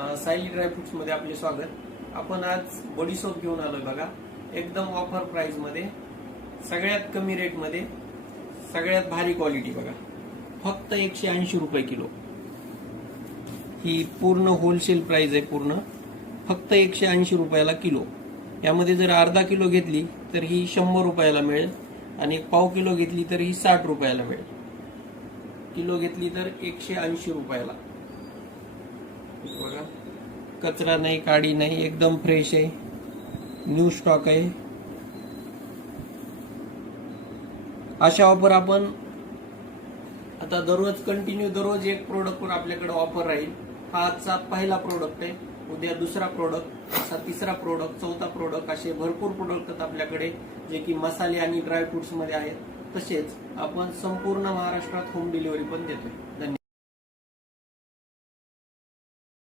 Sayali dry fruits मध्ये आपले स्वागत। आपण आज बडीशोप घेऊन आलोय बघा, एकदम ऑफर प्राइस मध्ये, सगळ्यात कमी रेट मध्ये, सगळ्यात भारी क्वालिटी बघा। फक्त 180 रुपये किलो ही पूर्ण होलसेल प्राइस आहे। पूर्ण फक्त 180 रुपयाला किलो। यामध्ये जर अर्धा किलो घेतली तर ही 100 रुपयाला मिळेल आणि पाव किलो घेतली तर ही 60 रुपयाला मिळेल। किलो घेतली तर 180 रुपयाला। बघा, कचरा नाही, काडी नाही, एकदम फ्रेश आहे, न्यू स्टॉक आहे। अशा ऑफर आपण आता दररोज कंटिन्यू दररोज एक प्रोडक्ट वर आपल्याकडे ऑफर राहील। हा आजचा पहिला प्रोडक्ट आहे, उद्या दुसरा प्रोडक्ट, असा तिसरा प्रोडक्ट, चौथा प्रोडक्ट, असे भरपूर प्रोडक्ट आहेत आपल्याकडे जे की मसाले आणि ड्रायफ्रुट्स मध्ये आहेत। तसेच आपण संपूर्ण महाराष्ट्रात होम डिलिव्हरी पण देतोय। धन्यवाद।